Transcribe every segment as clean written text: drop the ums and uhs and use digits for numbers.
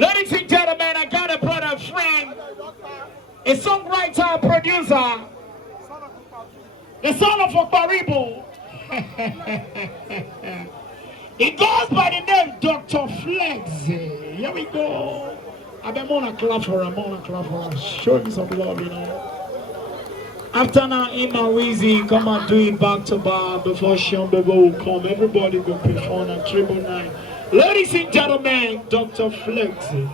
Ladies and gentlemen, I got a brother friend, a songwriter, producer, the son of Okpan Arhibo. He goes by the name Dr.Flezzy. Here we go. I've been on a clap for him, Show me some love, you know. After now, him and Weezy come and do it back to back before Sean Bebo will come. Everybody will perform at 999. Ladies and gentlemen, Dr.Flezzy.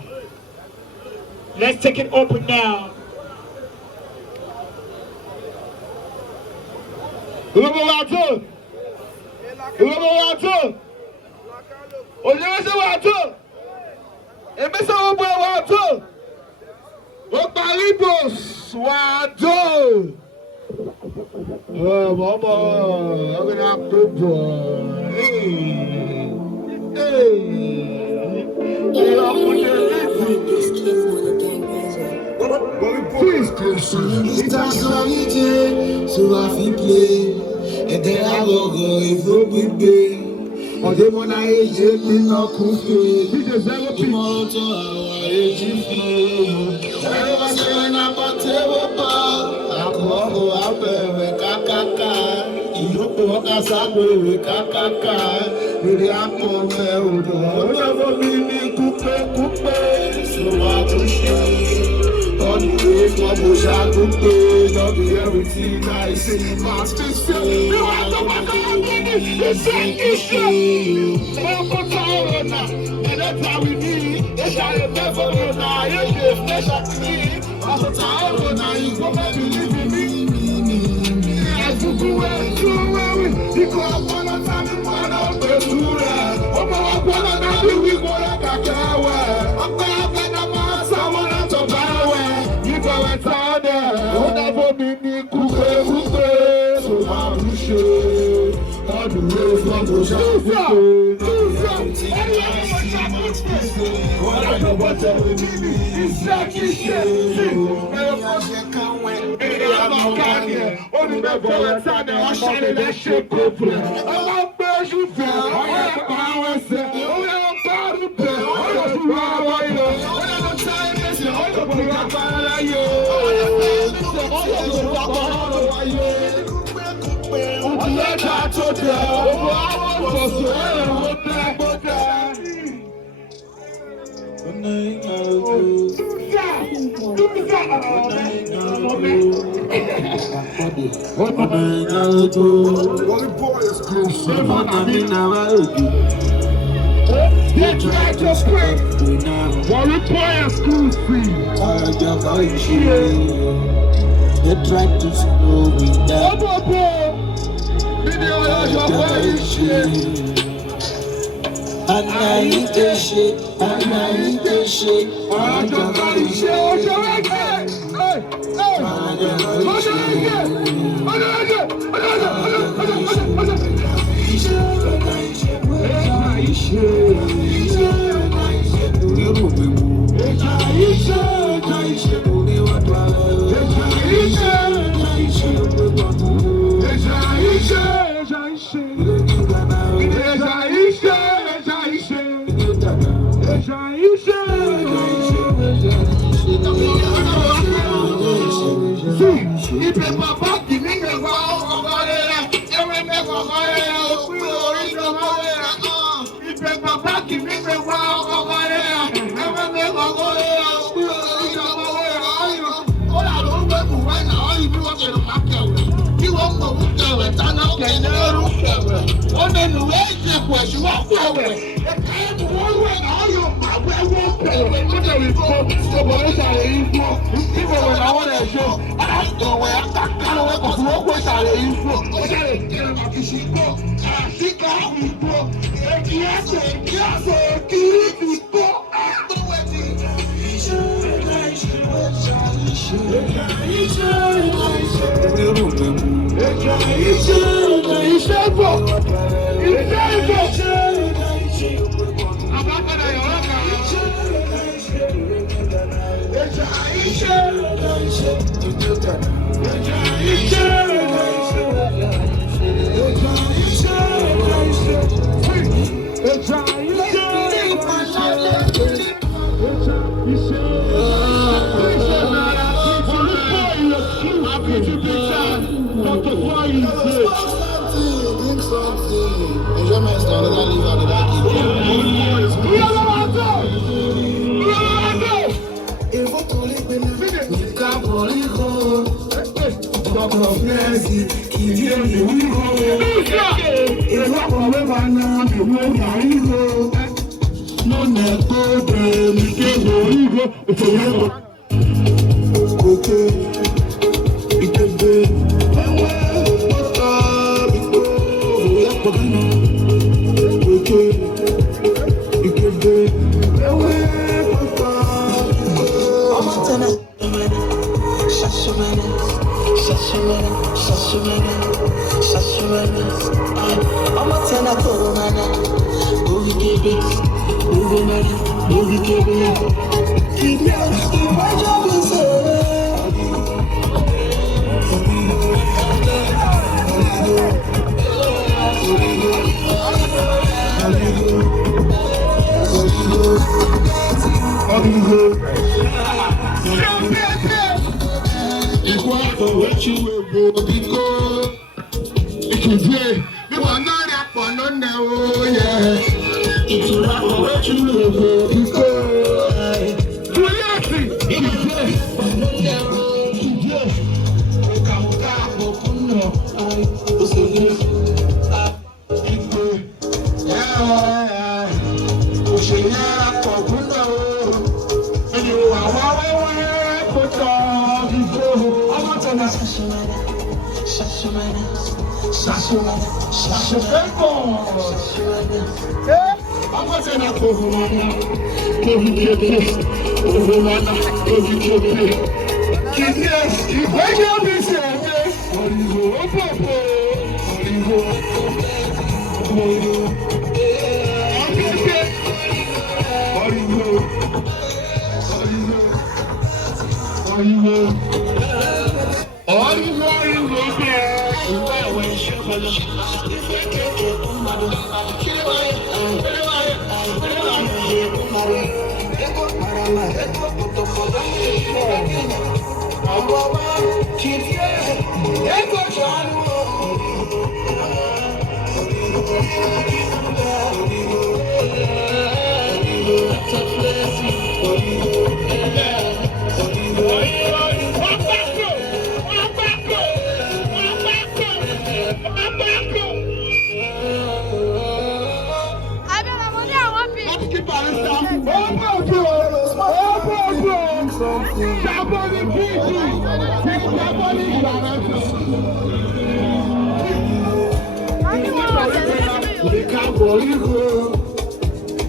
Let's take it open now. Oh, Baba, I'm gonna have to boy. It's a solid so I feel play, and then I go if you be big. Or they wanna age it, me no cool feel. You deserve a pimento, I age you feel. I was saying about table bar. I go out there with kakaka. You don't walk outside with kakaka. Really, I'm going to go. Me coupe. So I to share. All the way from Oja to pay. Don't be everything I say. Master say, you want to walk out with me. You say, you should. And that's how we need. They shall never deny. You give pleasure to me. After time, when I go back to live in me. As you go away, you go up on a time and one of the two. Oh, my God, I'm we go like a cow. I'm going to pass someone out of power. You go and tell them. Oh, never be coupe. So I'm sure. All the way from the shop. They try to spread. School free. They try to slow me down. And I eat the shit. Dr.Flezzy, Iminiyo. Okpan Arhibo Iminiyo. No nepo de mi ke Arhibo. Okay, ikebe. Okay, ikebe. What you will go because it is here. We will not up on now, yeah. It's not what you will go because reality it is here.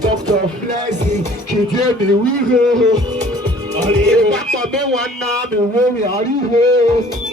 Dr.Flezzy, she gave me we go. Papa me one now, me wo me Arhibo.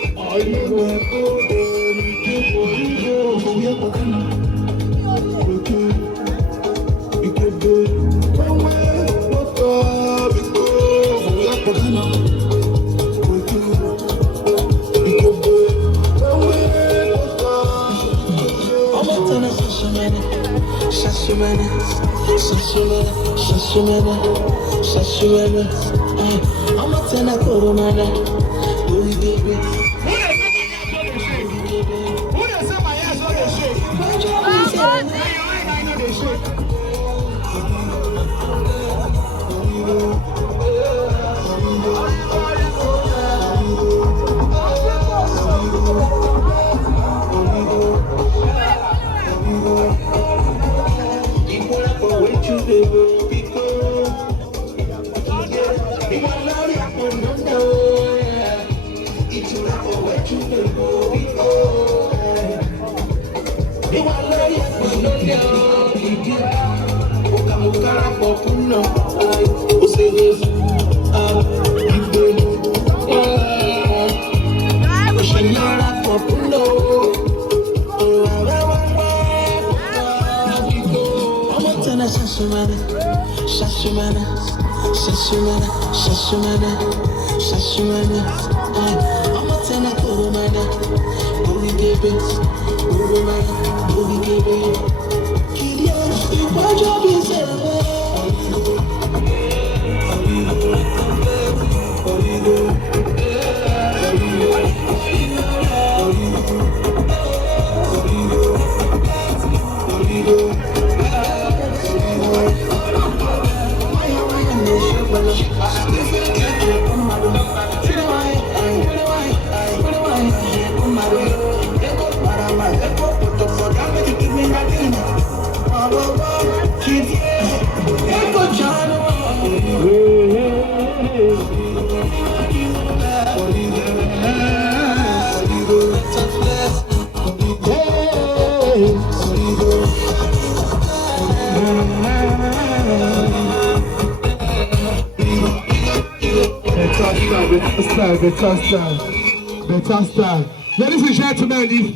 Better style. Ladies and gentlemen, if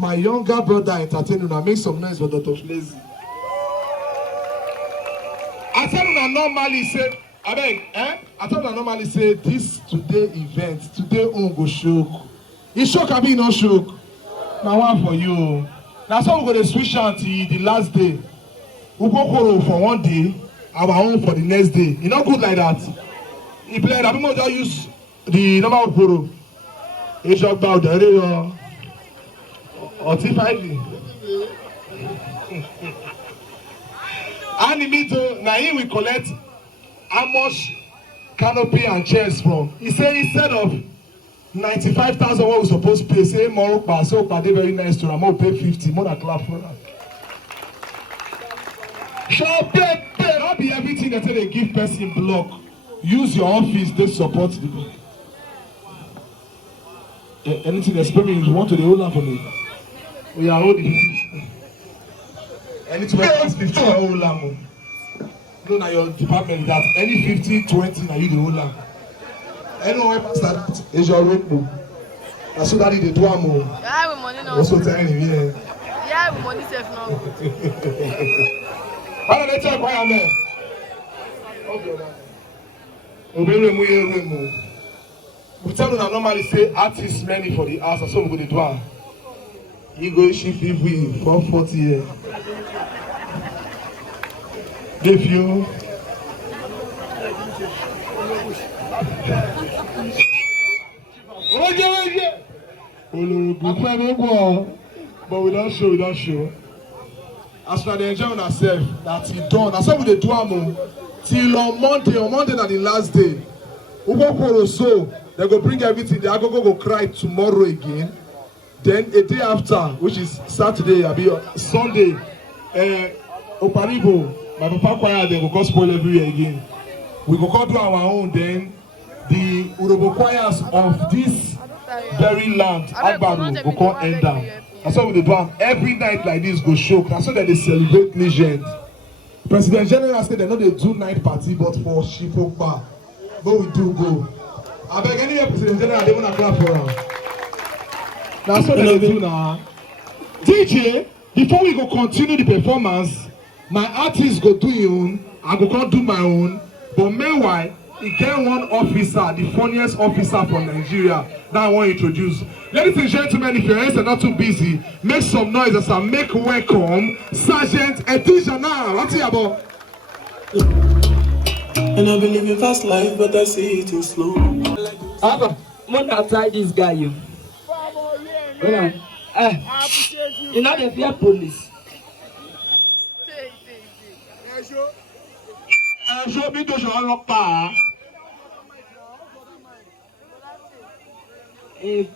my younger brother entertain you, make some noise for Dr.Flezzy. I thought I normally say this today event, today go shook. You shook, I mean not shook. Now one for you. That's how we're gonna switch on to the last day. We go for one day, our own for the next day. You not good like that. He played, I don't just use the normal poro. He talk about the area or T5. And in middle, now here we collect how much canopy and chairs from. He said instead of 95,000 what we supposed to pay, say more Okpan, so Okpan dey very nice to am, more pay 50, more than clap for am. Sure, pay, not be everything that they give person block. Use your office, they support the people. Anything that's paying you want to the hold on for me. We are holding 50. Anything that's 50, hold on. No, na your department that any 50, 20, na you the hold on. Anyone pass that is your road. That's so that they do am. Yeah, we money now. Also telling him, yeah, we money safe now. How do they talk? Why am I? Okay, we tell them normally say artists many for the house, and so we go to do am. You go shift if we for 40 years. If you but we don't show. As for the enjoy on ourselves, that he done. That's why we do am till on Monday na the last day. So they go bring everything. The agogo go cry tomorrow again. Then a day after, which is Saturday, Sunday, Okpan Arhibo, my papa choir, they go spoil everywhere again. We go do our own. Then the Urobo choirs of this very land, Agbaru, go come end down. That's why we do am every night like this. Go show. That's why they celebrate legend. President General said they know they do night party, but for Okpan, but we do go. I beg any President General, they wanna clap for us. That's what they do now. DJ, before we go continue the performance, my artist go do your own, I go come do my own. But meanwhile, he get one officer, the funniest officer from Nigeria, that I want to introduce. Ladies and gentlemen, if your hands are not too busy, make some noise as I make welcome Sergeant Edisha now. What's it about? And I've been living fast life, but I see it in slow. I'm gonna try this guy, you. You know the fear police. Show me to show Okpan. If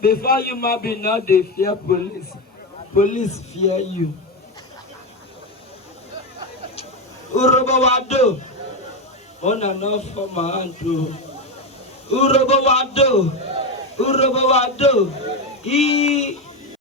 before you might be not the fear police, police fear you. Urobawado, on and off for my hand too. Urobawado,